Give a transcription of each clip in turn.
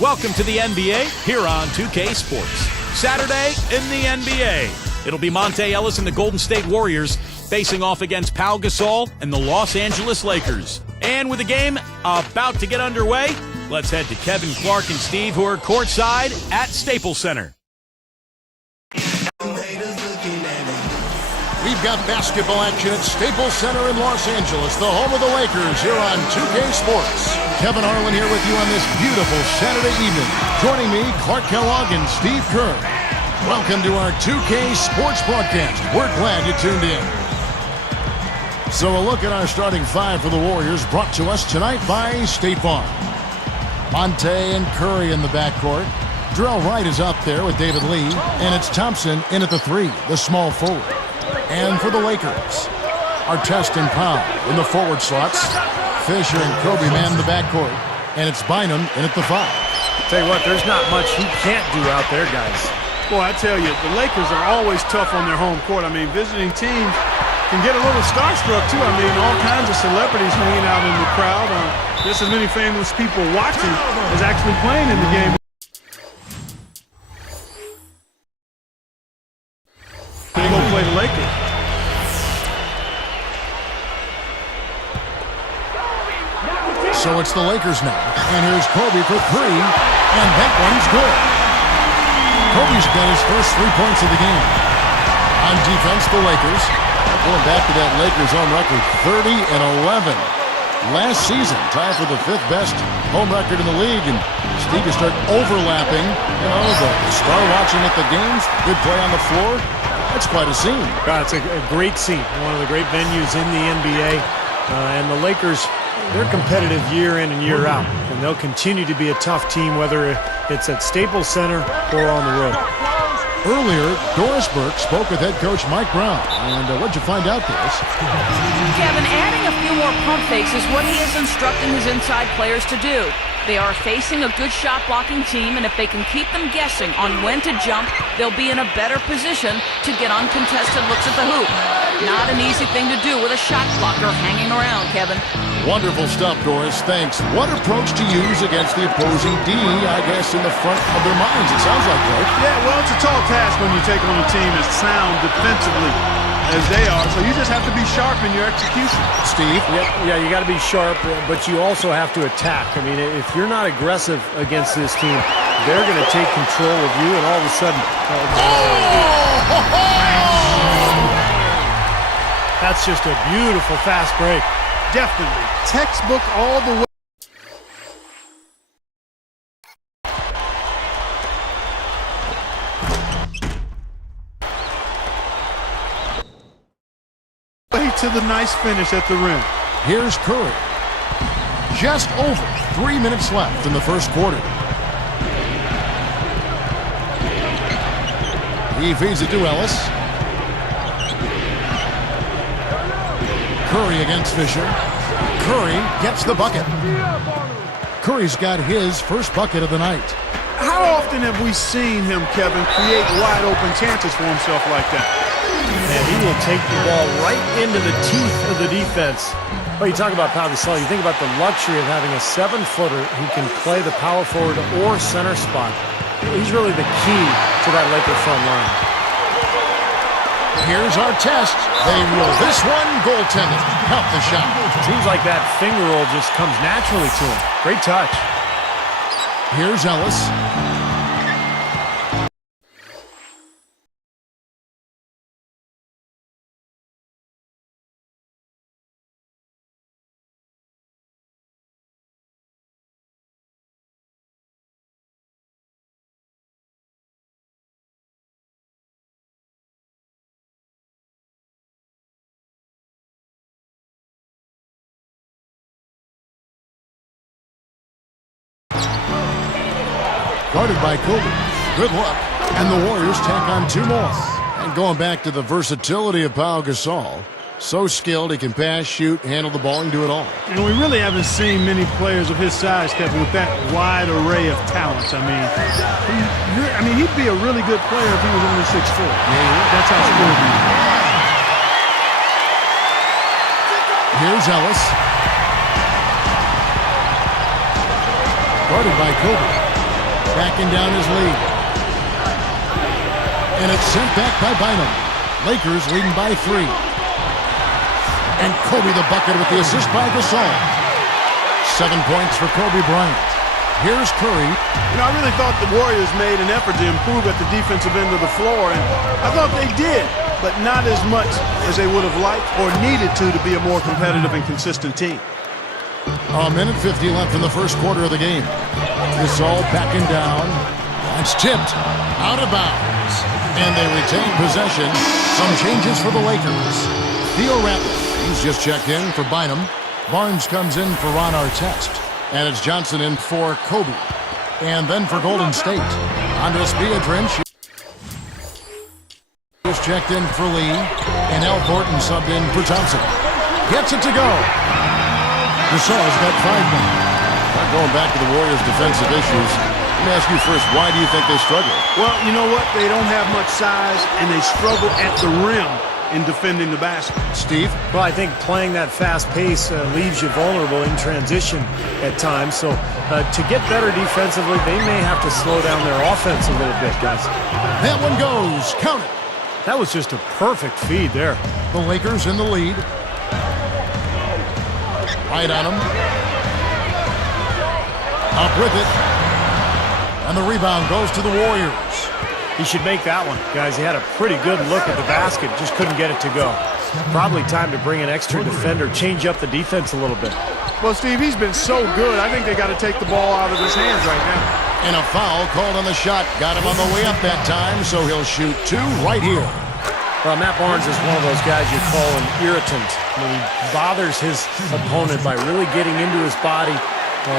Welcome to the NBA here on 2K Sports. Saturday in the NBA. It'll be Monte Ellis and the Golden State Warriors facing off against Pau Gasol and the Los Angeles Lakers. And with the game about to get underway, let's head to Kevin, Clark, and Steve, who are courtside at Staples Center. We've got basketball action at Staples Center in Los Angeles, the home of the Lakers, here on 2K Sports. Kevin Harlan here with you on this beautiful Saturday evening. Joining me, Clark Kellogg and Steve Kerr. Welcome to our 2K Sports broadcast. We're glad you tuned in. So a look at our starting five for the Warriors, brought to us tonight by State Farm. Monte and Curry in the backcourt. Jarrell Wright is out there with David Lee, and it's Thompson in at the three, the small forward. And for the Lakers, Artest and Pau in the forward slots. Fisher and Kobe man in the backcourt, and it's Bynum in at the five. Tell you what, there's not much he can't do out there, guys. Boy, I tell you, the Lakers are always tough on their home court. I mean, visiting teams can get a little starstruck, too. I mean, all kinds of celebrities hanging out in the crowd. Just as many famous people watching as actually playing in the game. They go play the Lakers. So it's the Lakers now. And here's Kobe for three. And that one's good. Kobe's got his first 3 points of the game. On defense, the Lakers. Going back to that Lakers home record, 30-11. Last season, tied for the 5th best home record in the league. And Steve, you start overlapping, the star watching at the games, good play on the floor. That's quite a scene. God, it's a great scene. One of the great venues in the NBA. And the Lakers, they're competitive year in and year out. And they'll continue to be a tough team, whether it's at Staples Center or on the road. Earlier, Doris Burke spoke with head coach Mike Brown. And what'd you find out, Doris? Kevin, adding a few more pump fakes is what he is instructing his inside players to do. They are facing a good shot-blocking team, and if they can keep them guessing on when to jump, they'll be in a better position to get uncontested looks at the hoop. Not an easy thing to do with a shot blocker hanging around, Kevin. Wonderful stuff, Doris. Thanks. What approach to use against the opposing D, I guess, in the front of their minds, it sounds like, Coach. Yeah, well, it's a tall task when you take on a team as sound defensively as they are, so you just have to be sharp in your execution. Steve? Yeah, you got to be sharp, but you also have to attack. I mean, if you're not aggressive against this team, they're going to take control of you, and all of a sudden... That's just a beautiful fast break. Definitely. Textbook all the way. To the nice finish at the rim. Here's Curry. Just over 3 minutes left in the first quarter. He feeds it to Ellis. Curry against Fisher. Curry gets the bucket. Curry's got his first bucket of the night. How often have we seen him, Kevin, create wide open chances for himself like that? And he will take the ball right into the teeth of the defense. Well, you talk about Pau Gasol, you think about the luxury of having a 7-footer who can play the power forward or center spot. He's really the key to that Laker front line. Here's our test. They rule this one, goaltending. Count the shot. Seems like that finger roll just comes naturally to him. Great touch. Here's Ellis. Guarded by Kobe. Good luck. And the Warriors tack on 2 more. And going back to the versatility of Pau Gasol. So skilled, he can pass, shoot, handle the ball, and do it all. And we really haven't seen many players of his size, Kevin, with that wide array of talents. I mean, he'd be a really good player if he was only 6'4". Yeah. That's how skilled he is. Here's Ellis. Guarded by Kobe. backing down his lead. And it's sent back by Bynum. Lakers leading by 3. And Kobe the bucket with the assist by Gasol. 7 points for Kobe Bryant. Here's Curry. I really thought the Warriors made an effort to improve at the defensive end of the floor, and I thought they did, but not as much as they would have liked or needed to be a more competitive and consistent team. A minute 50 left in the first quarter of the game. Gasol backing down. That's tipped. Out of bounds. And they retain possession. Some changes for the Lakers. Theo Ratliff, he's just checked in for Bynum. Barnes comes in for Ron Artest. And it's Johnson in for Kobe. And then for Golden State, Andres Biedrins just checked in for Lee. And Al Thornton subbed in for Thompson. Gets it to go. Gasol's got 5 now. Not going back to the Warriors' defensive issues. Let me ask you first, why do you think they struggle? Well, you know what? They don't have much size, and they struggle at the rim in defending the basket. Steve? Well, I think playing that fast pace leaves you vulnerable in transition at times. So to get better defensively, they may have to slow down their offense a little bit, guys. That one goes. Count it. That was just a perfect feed there. The Lakers in the lead. Right on him. Up with it. And the rebound goes to the Warriors. He should make that one. Guys, he had a pretty good look at the basket, just couldn't get it to go. Probably time to bring an extra defender, change up the defense a little bit. Well, Steve, he's been so good. I think they got to take the ball out of his hands right now. And a foul called on the shot. Got him on the way up that time, so he'll shoot 2 right here. Well, Matt Barnes is one of those guys you call an irritant. He bothers his opponent by really getting into his body,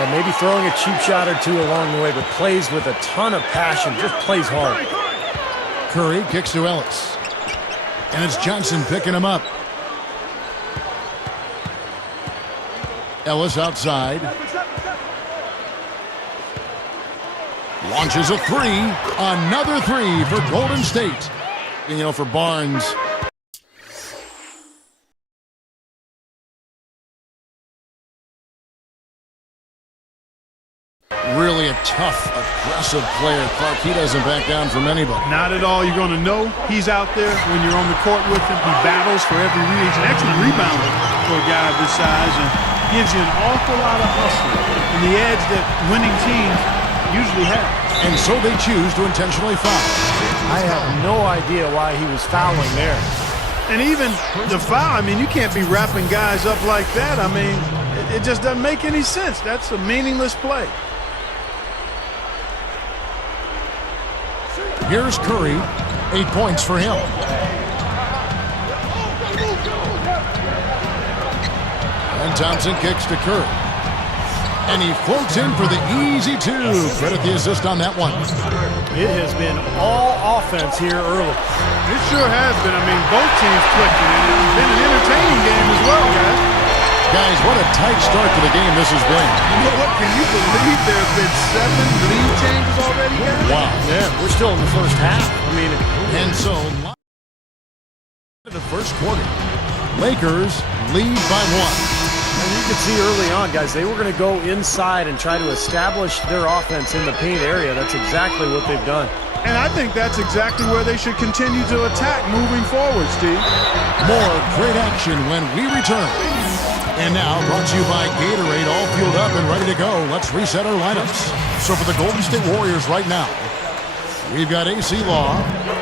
maybe throwing a cheap shot or 2 along the way, but plays with a ton of passion, just plays hard. Curry kicks to Ellis. And it's Johnson picking him up. Ellis outside. Launches a 3. Another 3 for Golden State. And, for Barnes, really a tough, aggressive player. Clark, he doesn't back down from anybody. Not at all. You're going to know he's out there when you're on the court with him. He battles for every read. He's an excellent rebounder for a guy of this size and gives you an awful lot of hustle and the edge that winning teams usually have. And so they choose to intentionally foul. I have no idea why he was fouling there. And even the foul, you can't be wrapping guys up like that. It just doesn't make any sense. That's a meaningless play. Here's Curry. 8 points for him. And Thompson kicks to Curry. And he floats in for the easy 2. Credit the assist on that one. It has been all offense here early. It sure has been. Both teams clicking, and it's been an entertaining game as well, guys. Guys, what a tight start to the game this has been. You know what? Can you believe there have been 7 lead changes already, guys? Wow. Yeah, we're still in the first half. And so, the first quarter, Lakers lead by 1. And you could see early on, guys, they were going to go inside and try to establish their offense in the paint area. That's exactly what they've done. And I think that's exactly where they should continue to attack moving forward, Steve. More great action when we return. And now, brought to you by Gatorade, all fueled up and ready to go. Let's reset our lineups. So for the Golden State Warriors right now, we've got AC Law.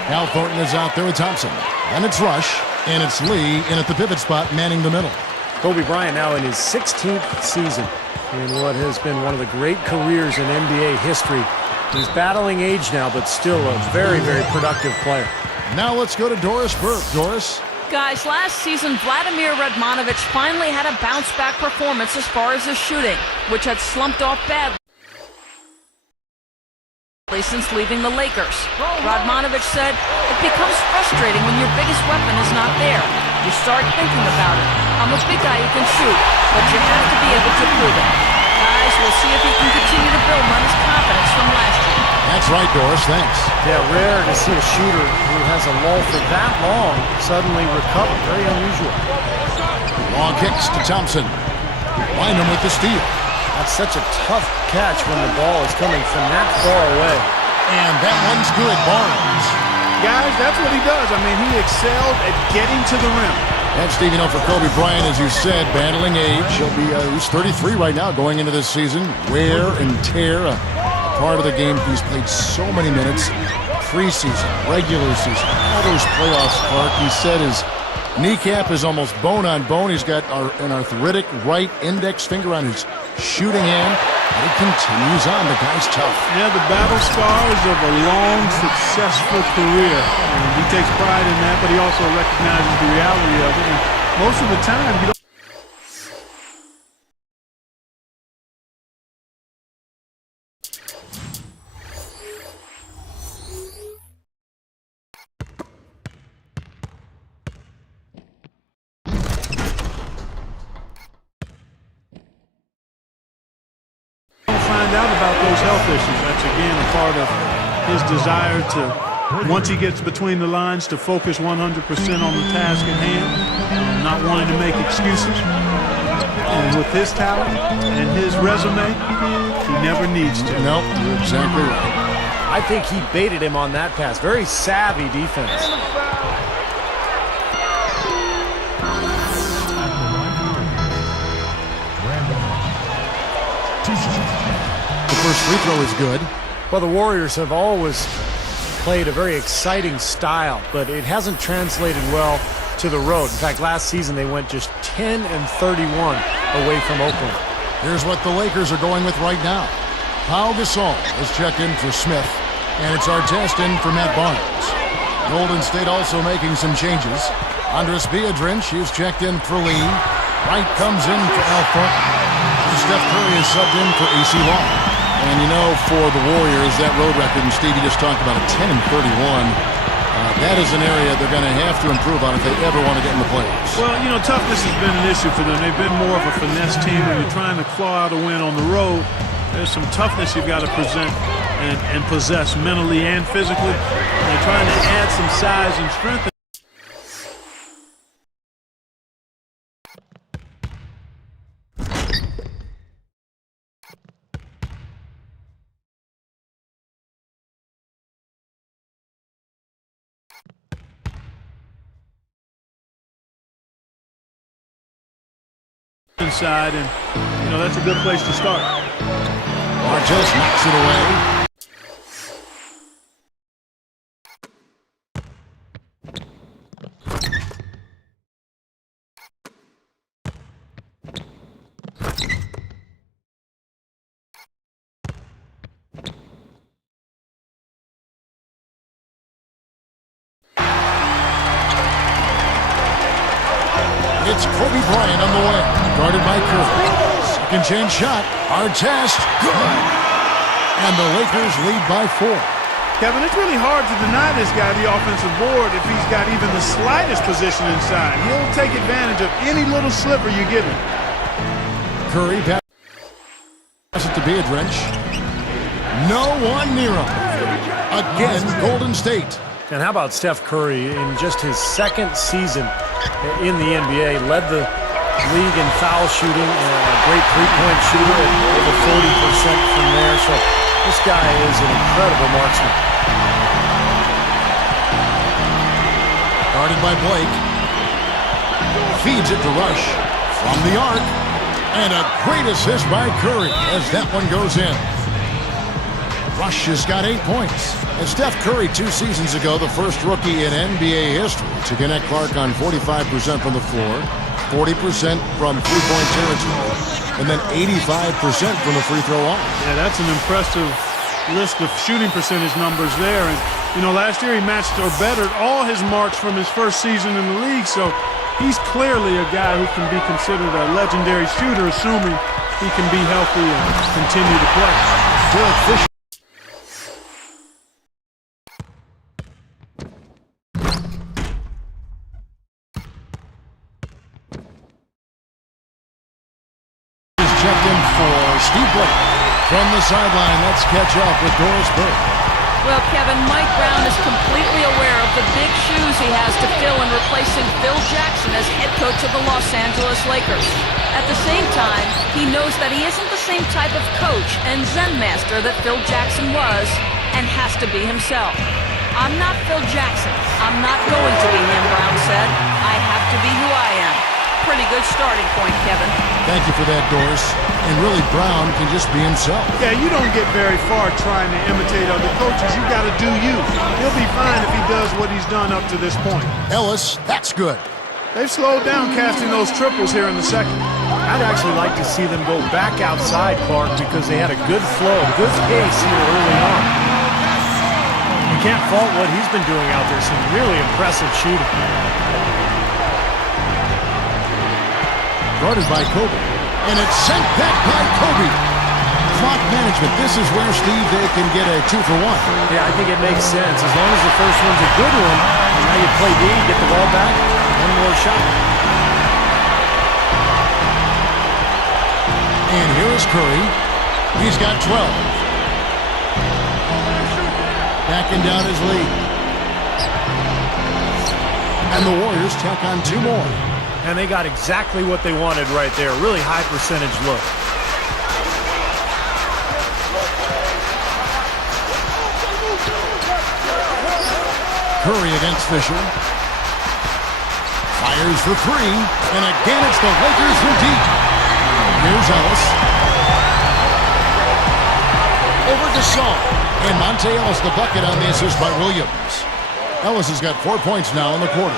Al Thornton is out there with Thompson. And it's Rush. And it's Lee in at the pivot spot, manning the middle. Kobe Bryant now in his 16th season in what has been one of the great careers in NBA history. He's battling age now, but still a very, very productive player. Now let's go to Doris Burke. Doris? Guys, last season, Vladimir Radmanovic finally had a bounce-back performance as far as his shooting, which had slumped off badly since leaving the Lakers. Radmanovic said, "It becomes frustrating when your biggest weapon is not there. You start thinking about it. I'm a big guy who can shoot, but you have to be able to prove it." Guys, we'll see if he can continue to build on his confidence from last year. That's right, Doris. Thanks. Yeah, rare to see a shooter who has a lull for that long suddenly recover. Very unusual. Long kicks to Thompson. Bynum with the steal. That's such a tough catch when the ball is coming from that far away. And that one's good. Barnes. Guys, that's what he does. I mean, he excelled at getting to the rim. And Steve, for Kobe Bryant, as you said, battling age. He's 33 right now going into this season. Wear and tear, a part of the game. He's played so many minutes. Preseason, regular season, all those playoffs, Clark. He said his kneecap is almost bone on bone. He's got an arthritic right index finger on his shooting hand. And he continues on. The guy's tough. Yeah, the battle scars of a long, successful career. And he takes pride in that, but he also recognizes the reality of it. And most of the time, you don't. Find out about those health issues. That's again a part of his desire to, once he gets between the lines, to focus 100% on the task at hand, not wanting to make excuses. And with his talent and his resume, he never needs to. Nope, you're exactly right. I think he baited him on that pass. Very savvy defense. The first free throw is good. Well, the Warriors have always played a very exciting style, but it hasn't translated well to the road. In fact, last season they went just 10 and 31 away from Oakland. Here's what the Lakers are going with right now. Pau Gasol has checked in for Smith, and it's Artest in for Matt Barnes. Golden State also making some changes. Andres Biedrins is checked in for Lee. Wright comes in for Al Thornton. Steph Curry is subbed in for AC Long. And for the Warriors, that road record, and Steve, you just talked about a 10 and 31. That is an area they're going to have to improve on if they ever want to get in the playoffs. Well, toughness has been an issue for them. They've been more of a finesse team. When you're trying to claw out a win on the road, there's some toughness you've got to present and possess mentally and physically. They're trying to add some size and strength. Inside, and that's a good place to start. Artest knocks it away. It's Kobe Bryant on the way, guarded by Curry. Second chance shot, Artest, good. And the Lakers lead by 4. Kevin, it's really hard to deny this guy the offensive board if he's got even the slightest position inside. He'll take advantage of any little sliver you give him. Curry passes it to Biedrins. No one near him. Again, Golden State. And how about Steph Curry in just his second season in the NBA, led the league in foul shooting and a great three-point shooter at over 40% from there. So this guy is an incredible marksman. Guarded by Blake. Feeds it to Rush from the arc. And a great assist by Curry as that one goes in. Rush has got 8 points. And Steph Curry 2 seasons ago, the first rookie in NBA history to connect Clark on 45% from the floor, 40% from three-point territory, and then 85% from the free throw line. Yeah, that's an impressive list of shooting percentage numbers there. And, last year he matched or bettered all his marks from his first season in the league. So he's clearly a guy who can be considered a legendary shooter, assuming he can be healthy and continue to play. Derek Fisher. Checked in for Steve Blake. From the sideline, let's catch up with Doris Burke. Well, Kevin, Mike Brown is completely aware of the big shoes he has to fill in replacing Phil Jackson as head coach of the Los Angeles Lakers. At the same time, he knows that he isn't the same type of coach and Zen master that Phil Jackson was and has to be himself. I'm not Phil Jackson. I'm not going to be him, Brown said. I have to be who I am. Pretty good starting point, Kevin. Thank you for that, Doris. And really, Brown can just be himself. Yeah, you don't get very far trying to imitate other coaches. You got to do you. He'll be fine if he does what he's done up to this point. Ellis, that's good. They've slowed down casting those triples here in the second. I'd actually like to see them go back outside, Clark, because they had a good flow, good pace here early on. You can't fault what he's been doing out there. Some really impressive shooting. Guarded by Kobe. And it's sent back by Kobe. Clock management. This is where, Steve, they can get a 2-for-1. Yeah, I think it makes sense. As long as the first one's a good one, and now you play D, get the ball back, one more shot. And here is Curry. He's got 12. Backing down his lead. And the Warriors tack on 2 more. And they got exactly what they wanted right there. Really high percentage look. Curry against Fisher. Fires for 3. And again, it's the Lakers from deep. Here's Ellis. Over to Gasol. And Monte Ellis the bucket on the assist by Williams. Ellis has got 4 points now in the quarter.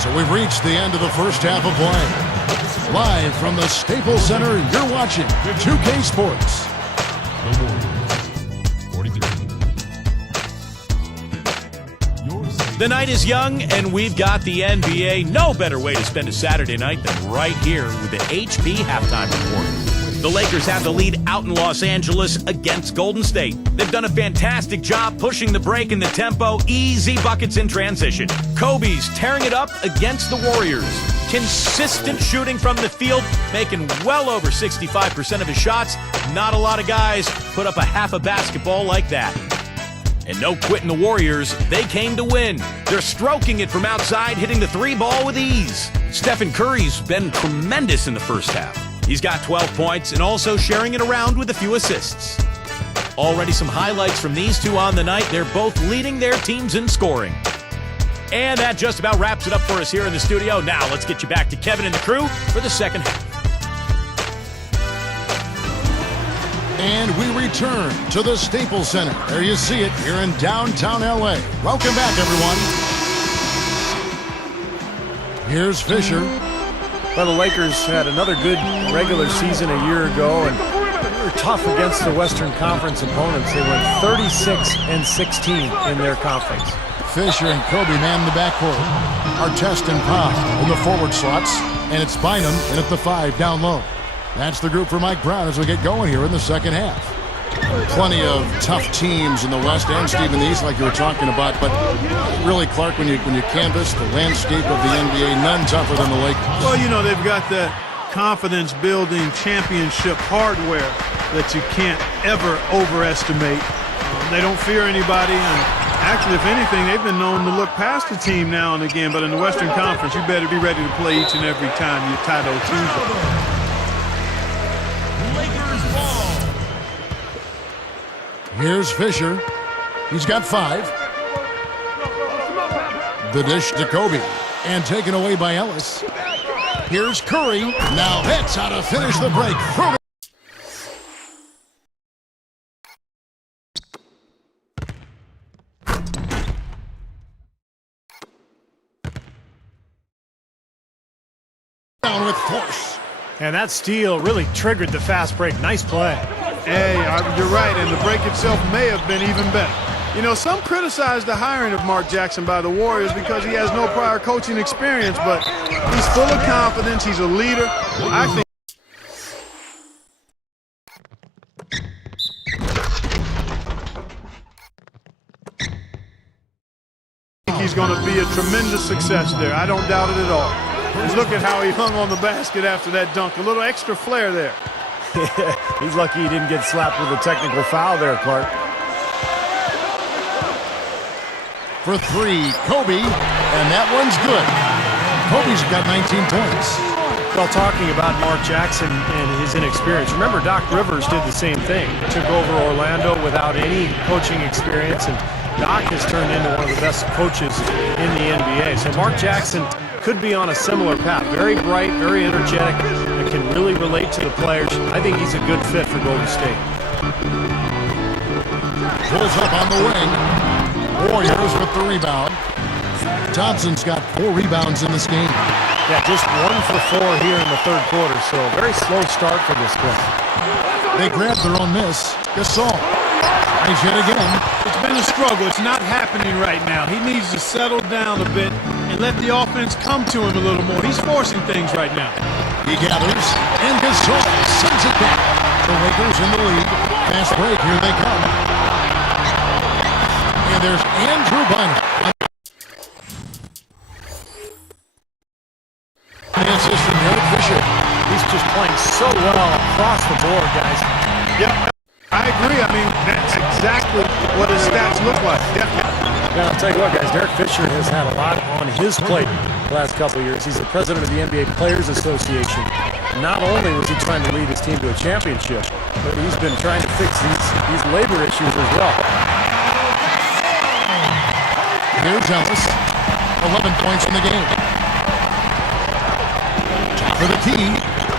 So we've reached the end of the first half of play. Live from the Staples Center, you're watching 2K Sports. The night is young, and we've got the NBA. No better way to spend a Saturday night than right here with the HP Halftime Report. The Lakers have the lead out in Los Angeles against Golden State. They've done a fantastic job pushing the break and the tempo, easy buckets in transition. Kobe's tearing it up against the Warriors. Consistent shooting from the field, making well over 65% of his shots. Not a lot of guys put up a half a basketball like that. And no quitting the Warriors, they came to win. They're stroking it from outside, hitting the 3 ball with ease. Stephen Curry's been tremendous in the first half. He's got 12 points and also sharing it around with a few assists. Already some highlights from these two on the night. They're both leading their teams in scoring. And that just about wraps it up for us here in the studio. Now let's get you back to Kevin and the crew for the second half. And we return to the Staples Center. There you see it here in downtown LA. Welcome back, everyone. Here's Fisher. Well, the Lakers had another good regular season a year ago, and they were tough against the Western Conference opponents. They went 36-16 in their conference. Fisher and Kobe man the backcourt. Artest and Powell in the forward slots, and it's Bynum in at the 5 down low. That's the group for Mike Brown as we get going here in the second half. Plenty of tough teams in the West and Steve in the East, like you were talking about. But really, Clark, when you canvass the landscape of the NBA, none tougher than the Lakers. Well, you know, they've got that confidence-building championship hardware that you can't ever overestimate. They don't fear anybody, and actually, if anything, they've been known to look past the team now and again. But in the Western Conference, you better be ready to play each and every time you tie those teams up. Here's Fisher. He's got 5. The dish to Kobe. And taken away by Ellis. Here's Curry. Now that's how to finish the break. Down with force. And that steal really triggered the fast break. Nice play. Hey, you're right, and the break itself may have been even better. You know, some criticize the hiring of Mark Jackson by the Warriors because he has no prior coaching experience, but he's full of confidence. He's a leader. I think he's going to be a tremendous success there. I don't doubt it at all. Just look at how he hung on the basket after that dunk. A little extra flair there. He's lucky he didn't get slapped with a technical foul there, Clark. for three. Kobe, and that one's good. Kobe's got 19 points. Well, talking about Mark Jackson and his inexperience, remember Doc Rivers did the same thing. Took over Orlando without any coaching experience, and Doc has turned into one of the best coaches in the NBA. So Mark Jackson could be on a similar path. Very bright, very energetic, and can really relate to the players. I think he's a good fit for Golden State. Pulls up on the wing. Warriors with the rebound. Thompson's got 4 rebounds in this game. Yeah, just 1 for 4 here in the third quarter, so a very slow start for this guy. They grabbed their own miss. Gasol. Nice hit again. It's been a struggle. It's not happening right now. He needs to settle down a bit and let the offense come to him a little more. He's forcing things right now. He gathers, and Gasol sends it back. The Lakers in the lead. Fast break, here they come. And there's Andrew Bynum. The assist from Derek Fisher. He's just playing so well across the board, guys. Yep, I agree. I mean, that's exactly what his stats look like. Definitely. Now, I'll tell you what, guys, Derek Fisher has had a lot on his plate the last couple of years. He's the president of the NBA Players Association. Not only was he trying to lead his team to a championship, but he's been trying to fix these labor issues as well. Here's Ellis. 11 points in the game. For the key,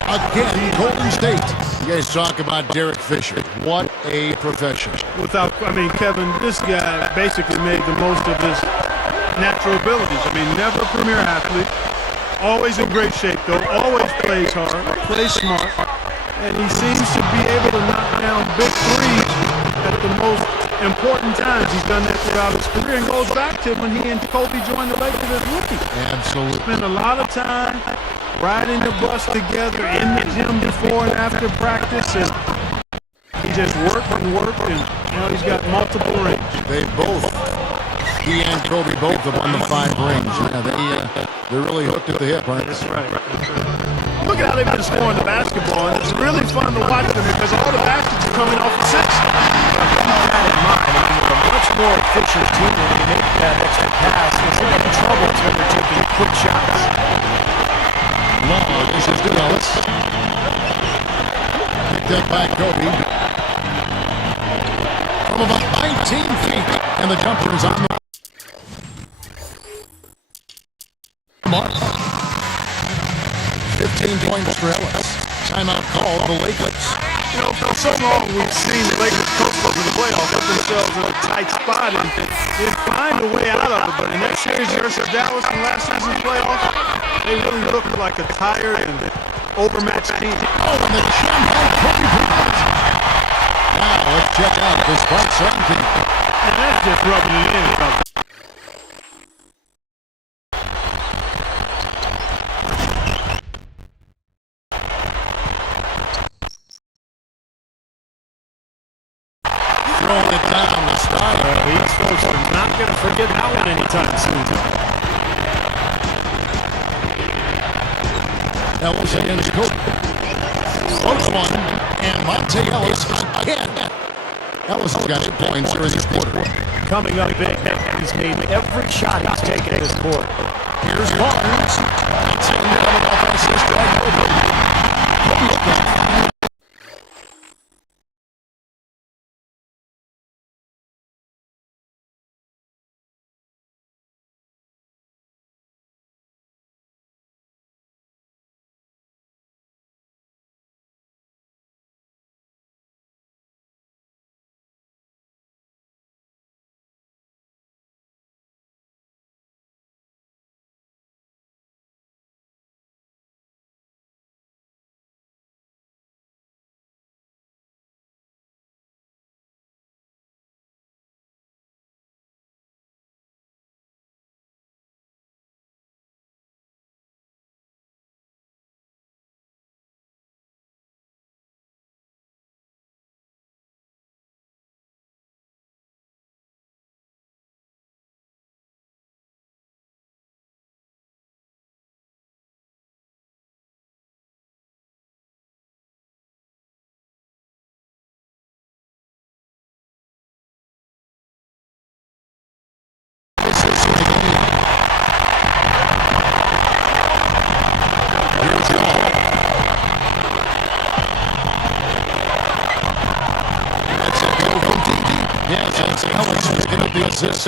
again, Golden State. You guys talk about Derek Fisher. What a professional. Kevin, this guy basically made the most of his natural abilities. I mean, never a premier athlete. Always in great shape, though. Always plays hard, plays smart. And he seems to be able to knock down big threes at the most important times. He's done that throughout his career and goes back to when he and Kobe joined the Lakers as rookies. Absolutely. Spent a lot of time riding the bus together in the gym before and after practice, and he just worked, and now he's got multiple rings. He and Kobe both have won the 5 rings. Yeah, they're really hooked at the hip, aren't they? That's right. Look at how they've been scoring the basketball, and it's really fun to watch them because all the baskets are coming off assists. Keep that in mind. I mean, with a much more efficient team when they make that extra pass, it's not in trouble when they're taking quick shots. Long, this is to Ellis. Picked up by Kobe. From about 19 feet, and the jumper is on the mark. 15 points for Ellis. Timeout call, the Lakers. You know, for so long we've seen the Lakers coast over the playoffs, get themselves in a tight spot and then find a way out of it. But in that series versus Dallas in last season's playoffs, they really looked like a tired and overmatched team. Oh, and the Shanghai Kobe Bryant. Now let's check out the Sparks 17. And that's just rubbing it in. Throwing it down the starter. These folks are not going to forget that one anytime soon. Ellis against Kobe. Close one, and Monte Ellis again. Ellis has got 8 points here in this quarter. Coming up big. He's made every shot he's taken this quarter. Here's Barnes. That's it. Coming off an assist by Kobe. Kobe's got assists.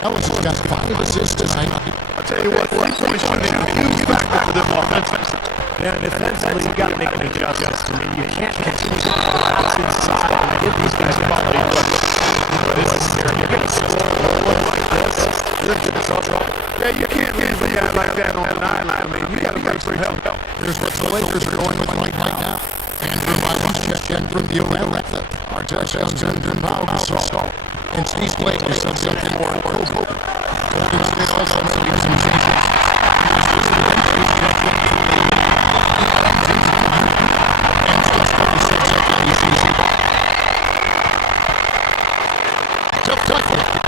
Ellis has got 5 assists tonight. I tell you what, 3 points going to be a huge factor for them offensively. Yeah, and defensively, you got to make an adjustment. I mean, you can't continue to collapse inside and give these guys quality looks. You're going to score a look like this. Yeah, you can't leave a guy like that on the 9 line. I mean, you got to make some help. Here's what the Lakers are going with right now. Andrew Bynum's checked in from the Olympic. Artest comes in from Pau Gasol. And Steve Blake is subs in for Kobe. Golden State also making some changes. And just 36 seconds. Tough tackle.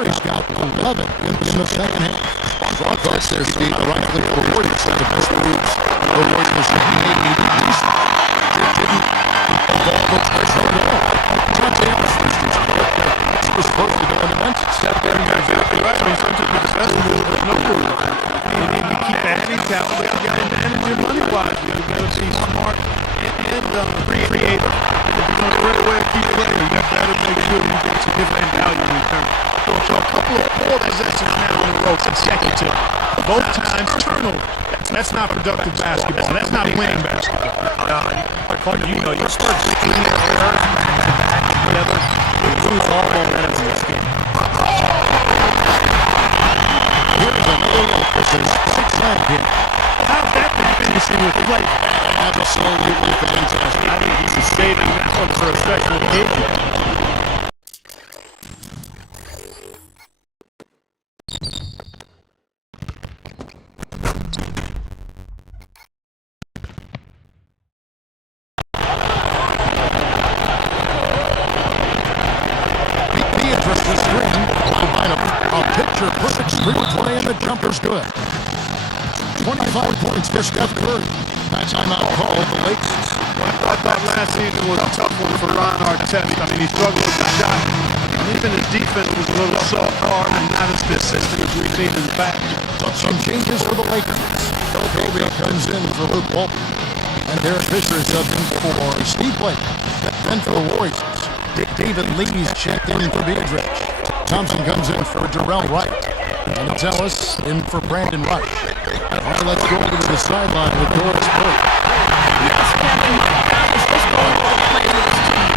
Curry's got 11 in the second half. On broadcast, there's Steve rightly for Warriors set of best moves. The Warriors in the 80s. They didn't involve the pressure at all. Dante Ellis was supposed to go in the bench. Step there, you got exactly right. I mean, sometimes the best move is no move. You need to keep adding talent, but you got to manage your money wisely. You got to be smart and creative. If you're going to spread away and keep playing, you got to make sure you get significant value in return. So a couple of poor possessions now in a row consecutive. Both times turnover. That's not productive basketball. That's not winning basketball. You start seeing errors, whatever, you lose all momentum in this game. Here's another look. This is 6-9 here. How's that been finishing with play? Absolutely fantastic. I think he's saving that one for a special occasion. Andrews the screen. A picture-perfect screen play, and the jumper's good. 25 points for Steph Curry. That timeout called the Lakers. I thought last season was a tough one for Ron Artest. I mean, he struggled with the shot. Even his defense was a little soft, hard, and not as consistent as we've seen in the past. But some changes for the Lakers. Kobe comes in for Luke Walton. And Derek Fisher is up in for Steve Blake. Then for the Warriors, David Lee's checked in for Beatrice. Thompson comes in for Darrell Wright. And it's Ellis in for Brandon Rush. All right, let's go over to the sideline with Doris Burke. Yes, Kevin, Brown is just going all the way with his team.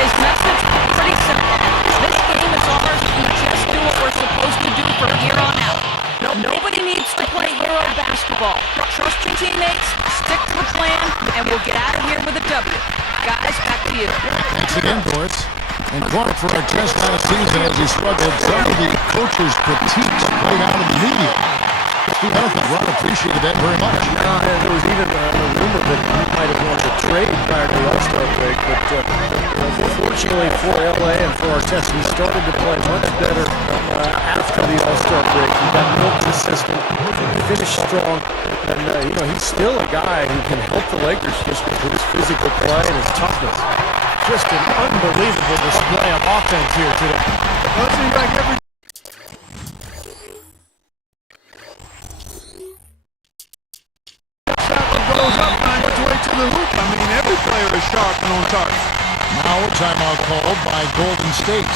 His message is pretty simple. This game is ours if we just do what we're supposed to do from here on out. Nobody needs to play hero basketball. Trust your teammates, stick to the plan, and we'll get out of here with a W. Guys, back to you. Thanks again, Doris. And Clark, for our test last season as he struggled, some of the coaches' critiques played out in the media. Steve, I don't think Ron appreciated that very much. And there was even a rumor that he might have wanted to trade prior to the All-Star break, but fortunately for LA and for Artest, he started to play much better after the All-Star break. He got more consistent, finished strong, and he's still a guy who can help the Lakers just with his physical play and his toughness. Just an unbelievable display of offense here today. Well, it seems like every goes up, finds its way to the hoop. I mean, every player is sharp and on target. Now a timeout called by Golden State.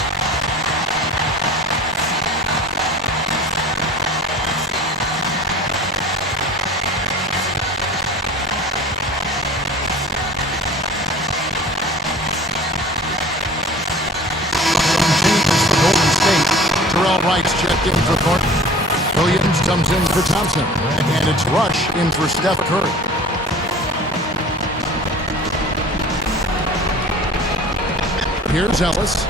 Changes for Golden State. Terrell Wright's checked in for Thornton. Williams comes in for Thompson. And it's Rush in for Steph Curry. Here's Ellis.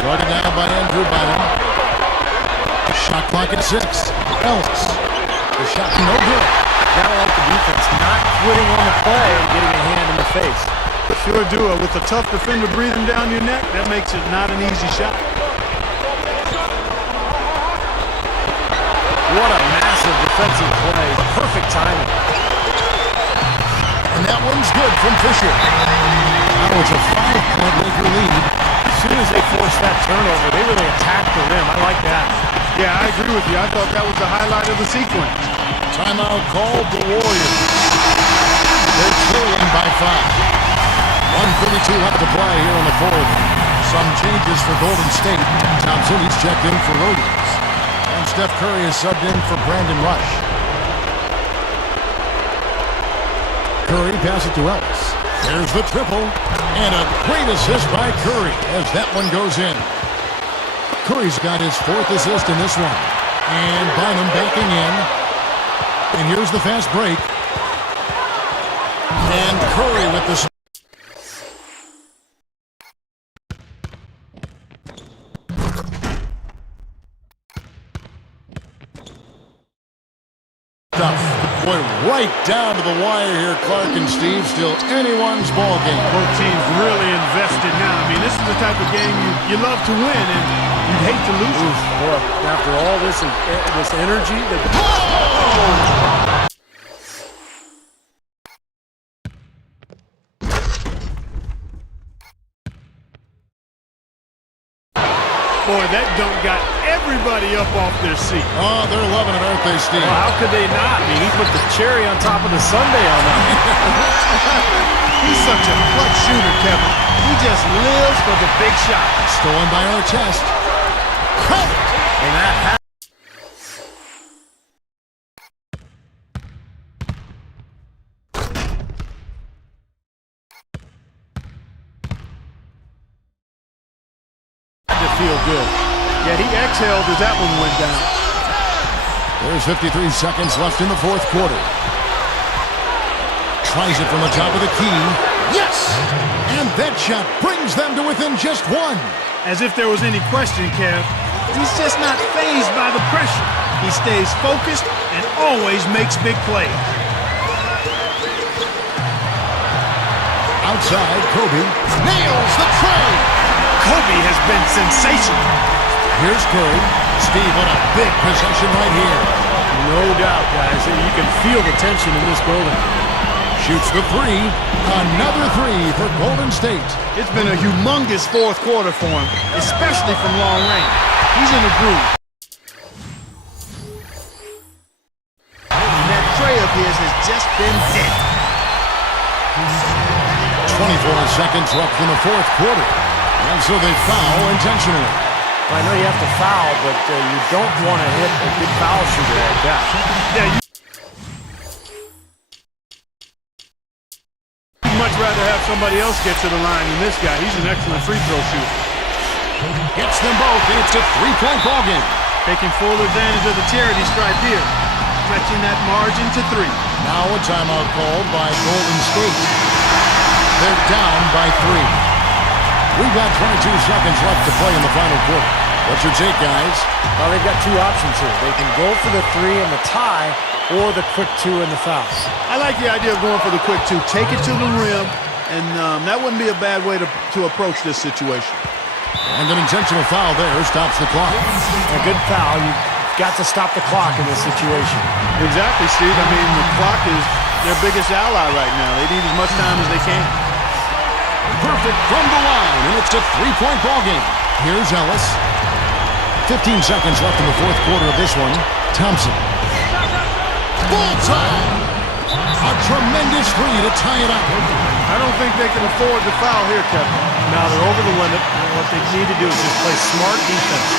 Guarded down by Andrew Bynum. Shot clock at 6. Ellis. The shot no good. Gotta like the defense not quitting on the play and getting a hand in the face. Sure do it. With a tough defender breathing down your neck, that makes it not an easy shot. What a massive defensive play. Perfect timing. And that one's good from Fisher. Now it's a 5-point Laker lead. As soon as they forced that turnover, they really attacked the rim. I like that. Yeah, I agree with you. I thought that was the highlight of the sequence. Timeout called the Warriors. They're trailing by 5. 1:32 left to play here in the fourth. Some changes for Golden State. Thompson, he's checked in for Williams. And Steph Curry is subbed in for Brandon Rush. Curry passes it to Ellis. There's the triple. And a great assist by Curry as that one goes in. Curry's got his 4th assist in this one. And Bynum backing in. And here's the fast break. And Curry with the... Boy, right down to the wire here, Clark and Steve. Still anyone's ball game. Both teams really invested now. I mean, this is the type of game you love to win, and you'd hate to lose it. Boy, after all this energy, Boy, that dunk got everybody up off their seat. Oh, they're loving it, aren't they, Steve? well, how could they not? I mean, he put the cherry on top of the sundae on that. He's such a clutch shooter, Kevin. He just lives for the big shot. Stolen by Artest. And that Feel good. Yeah, he exhaled as that one went down. There's 53 seconds left in the fourth quarter. Tries it from the top of the key. Yes! And that shot brings them to within just 1. As if there was any question, Kev. He's just not fazed by the pressure. He stays focused, and always makes big plays. Outside, Kobe nails the tray. Kobe has been sensational. Here's Curry. Steve on a big possession right here. No doubt, guys. You can feel the tension in this building. Shoots the three. Another three for Golden State. It's been a humongous fourth quarter for him, especially from long range. He's in a groove. And that tray of his has just been dead. 24 seconds left in the fourth quarter. And so they foul intentionally. I know you have to foul, but you don't want to hit a good foul shooter like that. Yeah, you'd much rather have somebody else get to the line than this guy. He's an excellent free throw shooter. Hits them both, and it's a three-point ballgame. Taking full advantage of the charity stripe here. Stretching that margin to 3. Now a timeout called by Golden State. They're down by 3. We've got 22 seconds left to play in the final quarter. What's your take, guys? Well, they've got two options here. They can go for the 3 and the tie, or the quick 2 and the foul. I like the idea of going for the quick 2. Take it to the rim, and that wouldn't be a bad way to approach this situation. And an intentional foul there stops the clock. A good foul. You've got to stop the clock in this situation. Exactly, Steve. I mean, the clock is their biggest ally right now. They need as much time as they can. Perfect from the line, and it's a three-point ballgame. Here's Ellis. 15 seconds left in the fourth quarter of this one. Thompson. Bullseye! A tremendous three to tie it up. I don't think they can afford to foul here, Kevin. Now they're over the limit. And what they need to do is just play smart defense.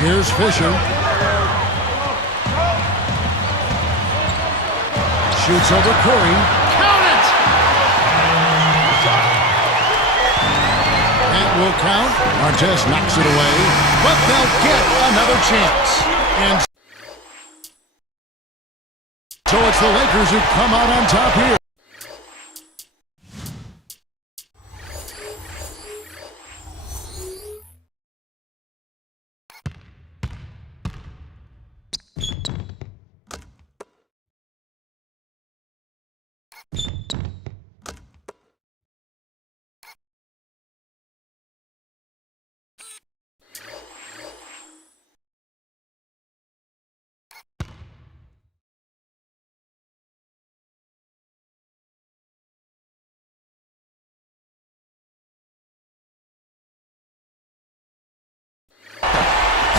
Here's Fisher. Shoots over Curry. Count it! That will count. Artest knocks it away, but they'll get another chance. And so it's the Lakers who come out on top here.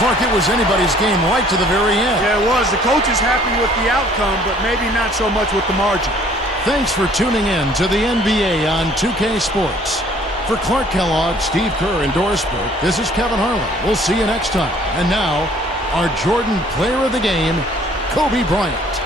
Clark, it was anybody's game right to the very end. Yeah, it was. The coach is happy with the outcome, but maybe not so much with the margin. Thanks for tuning in to the NBA on 2K Sports. For Clark Kellogg, Steve Kerr, and Doris Burke, this is Kevin Harlan. We'll see you next time. And now, our Jordan Player of the Game, Kobe Bryant.